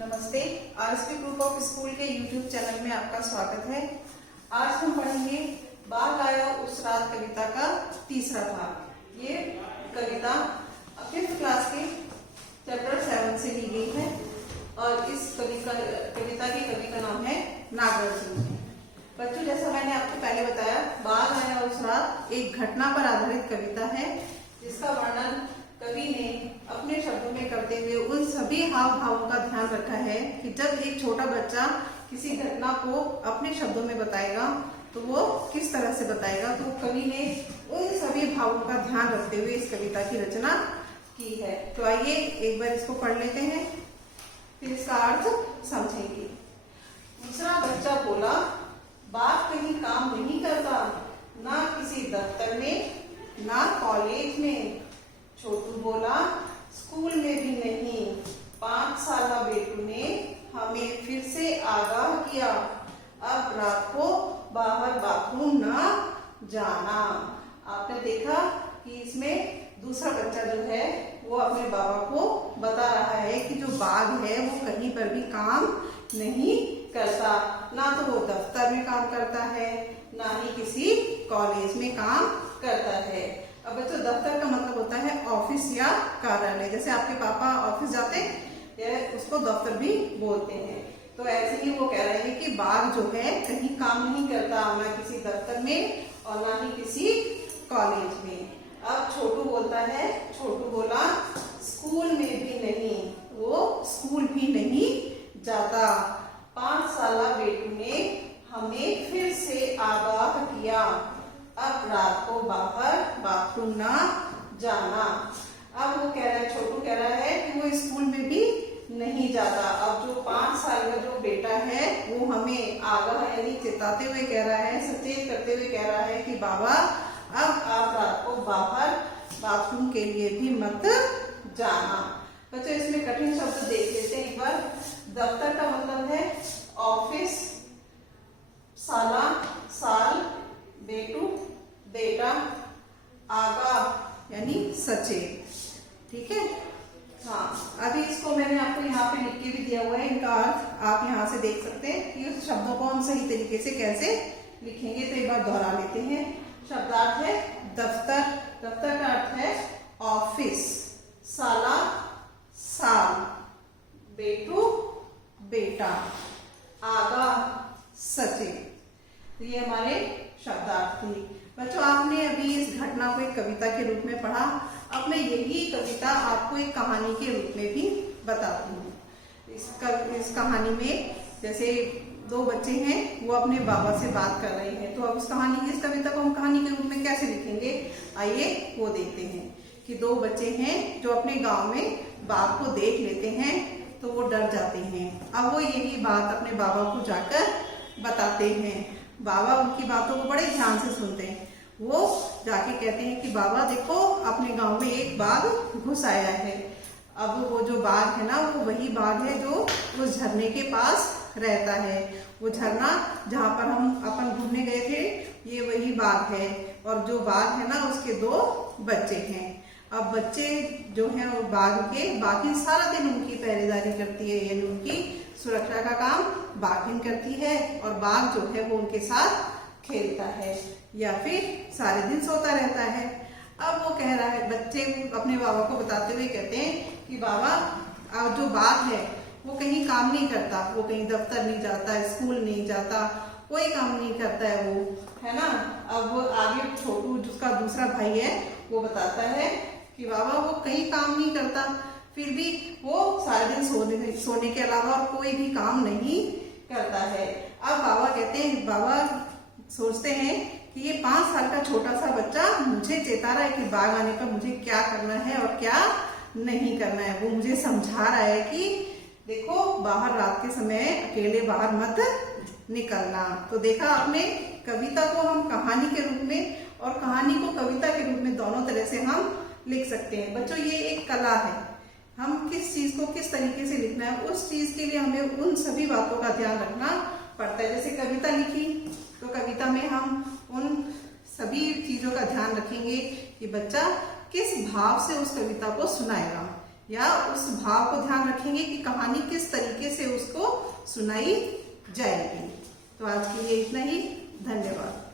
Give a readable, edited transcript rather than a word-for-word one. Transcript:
नमस्ते। RSP group of school के YouTube channel में आपका स्वागत है। आज हम पढ़ेंगे बाग आया उस रात कविता का तीसरा भाग। ये कविता 5th क्लास के चैप्टर 7 से ली गई है और इस कविता के कवि का नाम है नागार्जुन। बच्चों, जैसा मैंने आपको पहले बताया, बाग आया उस रात एक घटना पर आधारित कविता है जिसका वर्णन कवि ने अपने शब्दों में करते हुए उन सभी हाव भावों का ध्यान रखा है कि जब एक छोटा बच्चा किसी घटना को अपने शब्दों में बताएगा तो वो किस तरह से बताएगा। तो कवि ने उन सभी भावों का ध्यान रखते हुए इस कविता की रचना की है। तो आइए एक बार इसको पढ़ लेते हैं, फिर इसका अर्थ समझेंगे। दूसरा बच्चा बोला, बाप कहीं काम नहीं करता, ना किसी दफ्तर में ना कॉलेज में। छोटू बोला, स्कूल में भी नहीं। 5 साल बेटू ने हमें फिर से आगाह किया, अब रात को बाहर बाथरूम ना जाना। आपने देखा कि इसमें दूसरा बच्चा जो है वो अपने बाबा को बता रहा है कि जो बाघ है वो कहीं पर भी काम नहीं करता, ना तो वो दफ्तर में काम करता है ना ही किसी कॉलेज में काम करता है। अब बच्चों, दफ्तर का मतलब होता है ऑफिस या कार्यालय। जैसे आपके पापा ऑफिस जाते हैं, उसको दफ्तर भी बोलते हैं। तो ऐसे ही वो कह रहे हैं कि बाघ जो है कहीं काम नहीं करता, ना किसी दफ्तर में और ना ही किसी कॉलेज में। अब छोटू बोलता है, छोटू बोला, स्कूल में भी नहीं, वो स्कूल भी नहीं जाता। 5 साल बेटू ने हमें फिर से आगाह किया, अब रात को बाहर बाथरूम ना जाना। अब वो कह रहा है, छोटू कह रहा है कि वो स्कूल में भी नहीं जाता। अब जो 5 साल का जो बेटा है वो हमें आगाह यानी चेताते हुए कह रहा है, सचेत करते हुए कह रहा है कि बाबा अब आप रात को बाहर बाथरूम के लिए भी मत जाना। बच्चों, इसमें कठिन शब्द देख लेते हैं एक बार। दफ्तर का मतलब है ऑफिस, साला साल, बेटू बेटा, आगा यानी सचेत। ठीक है, हाँ। अभी इसको मैंने आपको यहाँ पे लिख के भी दिया हुआ है, इनका अर्थ आप यहाँ से देख सकते हैं कि उस शब्दों को हम सही तरीके से कैसे लिखेंगे। तो एक बार दोहरा लेते हैं। शब्दार्थ है दफ्तर, दफ्तर का अर्थ है ऑफिस, साला साल, बेटू बेटा, आगा सचेत। तो ये हमारे शब्दार्थ थे। बच्चों, आपने अभी इस घटना को एक कविता के रूप में पढ़ा। अब मैं यही कविता आपको एक कहानी के रूप में भी बताती हूँ। इस कहानी में जैसे 2 बच्चे हैं, वो अपने बाबा से बात कर रहे हैं। तो अब इस कविता को हम कहानी के रूप में कैसे लिखेंगे, आइए वो देखते हैं। कि 2 बच्चे हैं जो अपने गांव में बाघ को देख लेते हैं तो वो डर जाते हैं। अब वो यही बात अपने बाबा को जाकर बताते हैं। बाबा उनकी बातों को बड़े ध्यान से सुनते हैं। वो जाके कहते हैं कि बाबा देखो, अपने गांव में एक बाघ घुस आया है। अब वो जो बाघ है ना, वो वही बाघ है जो उस झरने के पास रहता है। वो झरना जहाँ पर हम अपन घूमने गए थे, ये वही बाघ है। और जो बाघ है ना, उसके 2 बच्चे हैं। अब बच्चे जो हैं वो बाघ के, बाघिन सारा दिन उनकी पहरेदारी करती है, यानी उनकी सुरक्षा का काम बाघिन करती है और बाघ जो है वो उनके साथ खेलता है या फिर सारे दिन सोता रहता है। अब वो कह रहा है, बच्चे अपने बाबा को बताते हुए कहते हैं कि बाबा जो बाघ है वो कहीं काम नहीं करता, वो कहीं दफ्तर नहीं जाता, स्कूल नहीं जाता, कोई काम नहीं करता है वो, है ना। अब वो आगे छोटू, जिसका दूसरा भाई है, वो बताता है कि बाबा वो कहीं काम नहीं करता, फिर भी वो सारे दिन सोने के अलावा और कोई भी काम नहीं करता है। अब बाबा कहते हैं, बाबा सोचते हैं कि ये 5 साल का छोटा सा बच्चा मुझे चेता रहा है कि बाघ आने पर मुझे क्या करना है और क्या नहीं करना है। वो मुझे समझा रहा है कि देखो, बाहर रात के समय अकेले बाहर मत निकलना। तो देखा आपने, कविता को हम कहानी के रूप में और कहानी को कविता के रूप में दोनों तरह से हम लिख सकते हैं। बच्चों, ये एक कला है। हम किस चीज को किस तरीके से लिखना है, उस चीज के लिए हमें उन सभी बातों का ध्यान रखना पड़ता है। जैसे कविता लिखी तो कविता में हम उन सभी चीजों का ध्यान रखेंगे कि बच्चा किस भाव से उस कविता को सुनाएगा। या उस भाव को ध्यान रखेंगे कि कहानी किस तरीके से उसको सुनाई जाएगी। तो आज के लिए इतना ही, धन्यवाद।